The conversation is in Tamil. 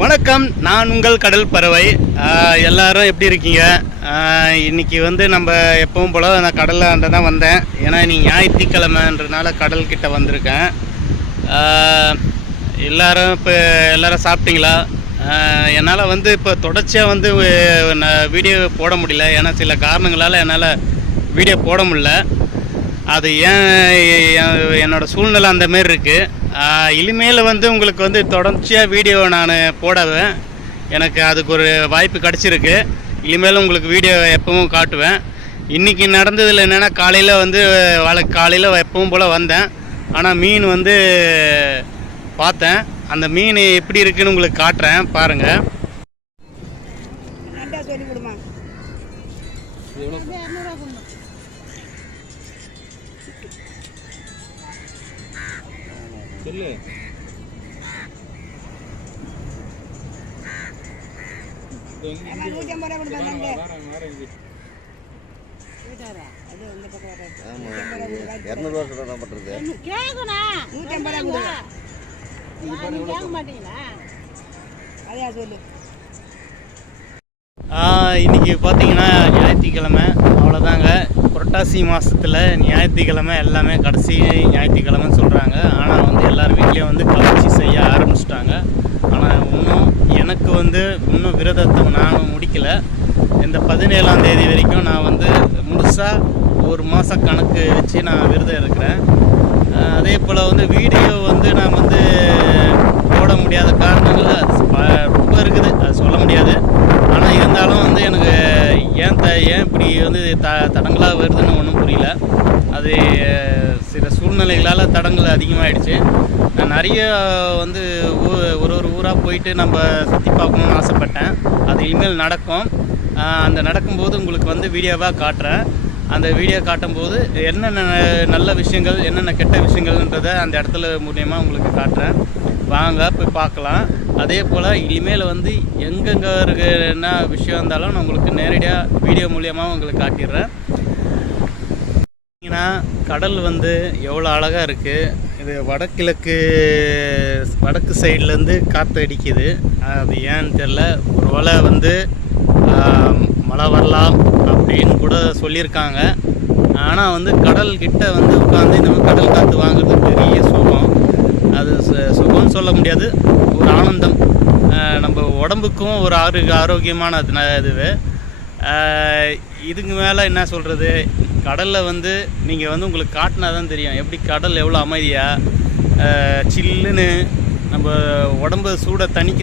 வணக்கம் நான் உங்கள் கடல் பறவை. எல்லாரும் எப்படி இருக்கீங்க? இன்றைக்கி இன்னைக்கு வந்து நம்ம எப்பவும் போல் நான் கடலில் தான் வந்தேன். ஏன்னா நீ ஞாயிற்றுக்கிழமைன்றனால கடல்கிட்ட வந்திருக்கேன். எல்லாரும் இப்போ எல்லாரும் சாப்பிட்டீங்களா? என்னால் வந்து இப்போ தொடர்ச்சியாக வந்து நான் வீடியோ போட முடியல. ஏன்னா சில காரணங்களால் என்னால் வீடியோ போட முடியல. அது ஏன் என்னோடய என்னோட சூழ்நிலை அந்த மாரி இருக்குது இனிமேல் வந்து உங்களுக்கு வந்து தொடர்ச்சியாக வீடியோ நான் போடுவேன். எனக்கு அதுக்கு ஒரு வாய்ப்பு கிடச்சிருக்கு. இனிமேல் உங்களுக்கு வீடியோ எப்பவும் காட்டுவேன். இன்றைக்கி நடந்ததில் என்னென்னா காலையில் வந்து வள காலையில் எப்பவும் போல் வந்தேன். ஆனால் மீன் வந்து பார்த்தேன். அந்த மீன் எப்படி இருக்குன்னு உங்களுக்கு காட்டுறேன். பாருங்கள் நன்றா சொல்லி. நூற்றி ஐம்பது ரூபா என்ன பண்ணுறது நூற்றி ஐம்பது ரூபா அதையா சொல்லு. இன்னைக்கு பார்த்தீங்கன்னா ஞாயிற்றுக்கிழமை. அவ்வளோதாங்க புரட்டாசி மாதத்தில் ஞாயிற்றுக்கிழமை எல்லாமே கடைசி ஞாயிற்றுக்கிழமைன்னு சொல்கிறாங்க ஆனால் வந்து எல்லோரும் வீட்லேயும் வந்து கவர்ச்சி செய்ய ஆரம்பிச்சிட்டாங்க. ஆனால் இன்னும் எனக்கு வந்து இன்னும் விரதத்தை நானும் முடிக்கலை. இந்த பதினேழாம் தேதி வரைக்கும் நான் வந்து முழுசாக ஒரு மாத கணக்கு வச்சு நான் விரதம் இருக்கிறேன். அதே போல் வந்து வீடியோ வந்து நான் வந்து போட முடியாத காரணங்கள் அது ப- ரொம்ப இருக்குது. அது சொல்ல முடியாது. இருந்தாலும் வந்து எனக்கு ஏன் த ஏன் இப்படி வந்து த தடங்களாக வருதுன்னு ஒன்றும் புரியல. அது சில சூழ்நிலைகளால் தடங்கள் அதிகமாகிடுச்சு நான் நிறைய வந்து ஊ- ஒரு ஒரு ஊராக போயிட்டு நம்ம சுற்றி பார்க்கணுன்னு ஆசைப்பட்டேன். அது இனிமேல் நடக்கும். அந்த நடக்கும்போது உங்களுக்கு வந்து வீடியோவாக காட்டுறேன். அந்த வீடியோ காட்டும்போது என்னென்ன நல்ல விஷயங்கள் என்னென்ன கெட்ட விஷயங்கள்ன்றதை அந்த இடத்துல மூலியமாக உங்களுக்கு காட்டுறேன். வாங்க போய் பார்க்கலாம். அதே போல் இனிமேல் வந்து எங்கெங்கே இருக்க என்ன விஷயம் இருந்தாலும் நான் உங்களுக்கு நேரடியாக வீடியோ மூலியமாக உங்களுக்கு காட்டிடுறேன். பார்த்தீங்கன்னா கடல் வந்து எவ்வளோ அழகாக இருக்குது இது வடகிழக்கு வடக்கு சைட்லேருந்து காற்று அடிக்குது. அது ஏன்னு தெரில ஒருவேளை வந்து மழை வரலாம் அப்படின்னு கூட சொல்லியிருக்காங்க. ஆனால் வந்து கடல் கிட்ட வந்து உட்காந்து இந்த கடல் காற்று வாங்குறது பெரிய சுகம். அது சு- சுகம்னு சொல்ல முடியாது. ஒரு ஆனந்தம். நம்ம உடம்புக்கும் ஒரு ஆரோக்கிய ஆரோக்கியமான அது இதுக்கு மேலே என்ன சொல்கிறது கடலில் வந்து நீங்கள் வந்து உங்களுக்கு காட்டினா தான் தெரியும். எப்படி கடல் எவ்வளோ அமைதியாக சில்லுன்னு நம்ம உடம்பு சூட தணிக்க